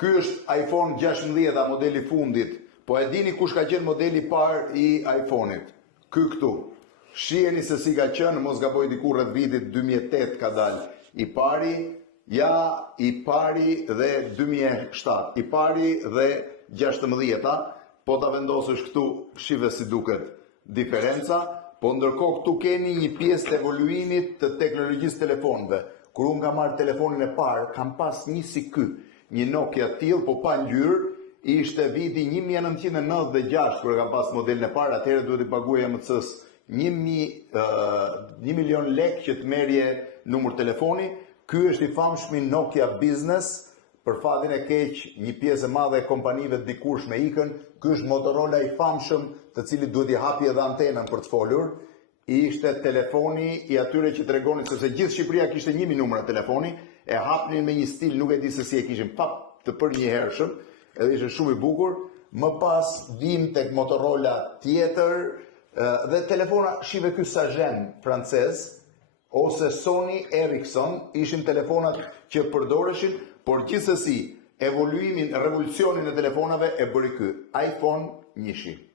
Ky është iPhone 16 modeli fundit, po e dini kush ka qenë modeli parë i iPhone-it? Ky këtu. Shiheni se si ka qenë, mos gaboj diku rreth vitit 2008 ka dalë. I pari dhe 2007, i pari dhe 16, po ta vendosësh këtu, shive si duket diferenca, po ndërkohë këtu keni një pjesë të evoluimit të teknologjisë telefonëve. Kur unë kam marrë telefonin e parë, kam pas një si ky, një Nokia tillë, po pa ngjyrë, ishte viti 1996 kur e kam pas modelin e parë, atëherë duhet i paguaja MCs 1 milion lekë që të merrje numër telefoni. Ky është i famshmi Nokia Business, për fatin e keq, një pjesë e madhe e kompanive të dikurshme ikën. Ky është Motorola i famshëm, të cilit duhet i hapi edhe antenën për të folur. Ishte telefoni i atyre që tregonin, sepse gjithë Shqipëria kishte 1000 numra telefoni, e hapnin me një stil, nuk e di se si e kishin pap të përnjëhershëm, edhe ishte shumë i bukur. Më pas vim tek Motorola tjetër, dhe telefona, shive ky Sagen francez, ose Sony Ericsson, ishin telefonat që përdoreshin, por gjithsesi, evoluimin, revolucionin e telefonave e bëri ky iPhone 1.